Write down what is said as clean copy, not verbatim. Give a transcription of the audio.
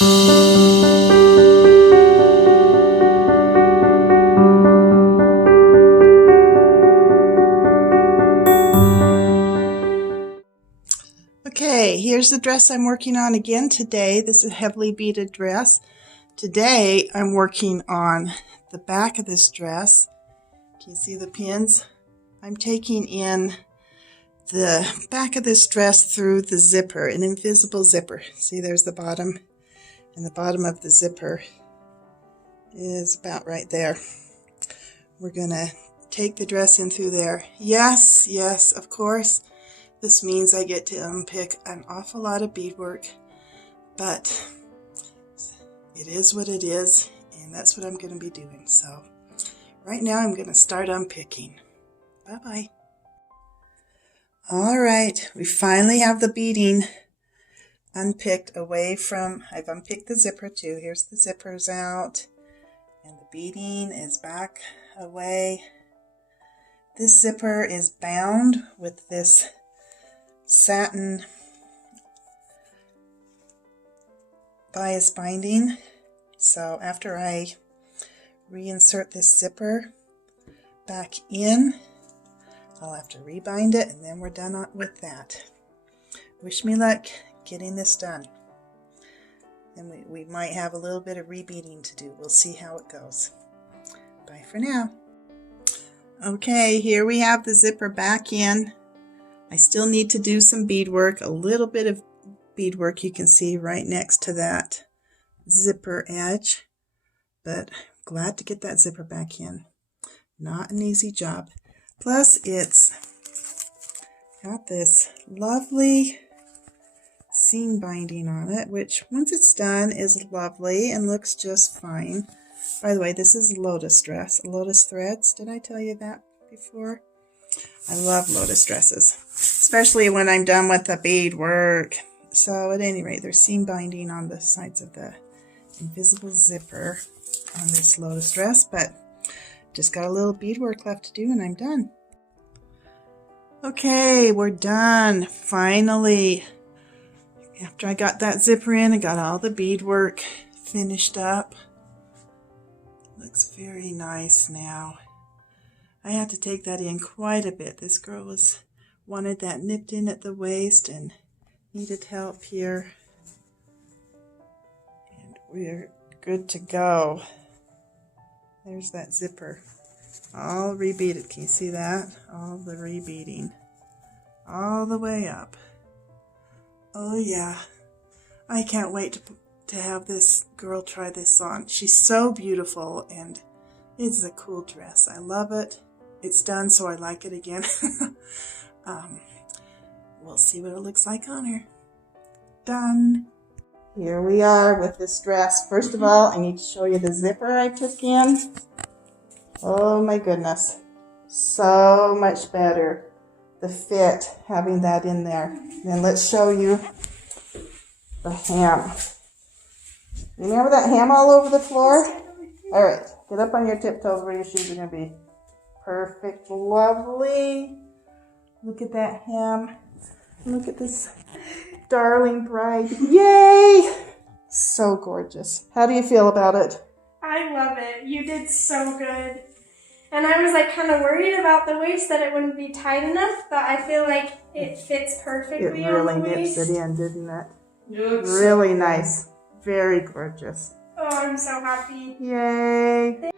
Okay, here's the dress I'm working on again today. This is a heavily beaded dress. Today I'm working on the back of this dress. Can you see the pins? I'm taking in the back of this dress through the zipper, an invisible zipper. See, there's the bottom, and the bottom of the zipper is about right there. We're going to take the dress in through there. Yes, of course. This means I get to unpick an awful lot of beadwork, but it is what it is, and that's what I'm going to be doing. So right now I'm going to start unpicking. Bye-bye. All right, we finally have the beading unpicked away from, I've unpicked the zipper too. Here's the zippers out, and the beading is back away. This zipper is bound with this satin bias binding. So after I reinsert this zipper back in, I'll have to rebind it, and then we're done with that. Wish me luck getting this done. And we might have a little bit of rebeading to do. We'll see how it goes. Bye for now. Okay, here we have the zipper back in. I still need to do some beadwork, a little bit of beadwork you can see right next to that zipper edge, but I'm glad to get that zipper back in. Not an easy job. Plus it's got this lovely seam binding on it, which once it's done is lovely and looks just fine. By the way, this is a Lotus dress, Lotus threads. Did I tell you that before? I love Lotus dresses, especially when I'm done with the beadwork. So at any rate, there's seam binding on the sides of the invisible zipper on this Lotus dress, but just got a little beadwork left to do and I'm done. Okay, we're done, finally. After I got that zipper in, I got all the beadwork finished up. Looks very nice now. I had to take that in quite a bit. This girl wanted that nipped in at the waist and needed help here. And we're good to go. There's that zipper. All rebeaded. Can you see that? All the rebeading. All the way up. Oh yeah. I can't wait to have this girl try this on. She's so beautiful and it's a cool dress. I love it. It's done, so I like it again. We'll see what it looks like on her. Done. Here we are with this dress. First of all, I need to show you the zipper I took in. Oh my goodness. So much better. The fit, having that in there. Then let's show you the hem. Remember that hem all over the floor? All right, get up on your tiptoes where your shoes are going to be. Perfect, lovely. Look at that hem. Look at this darling bride. Yay! So gorgeous. How do you feel about it? I love it. You did so good. And I was like kind of worried about the waist, that it wouldn't be tight enough, but I feel like it fits perfectly on the waist. It really nips it in, didn't it? Looks really nice. Very gorgeous. Oh, I'm so happy. Yay.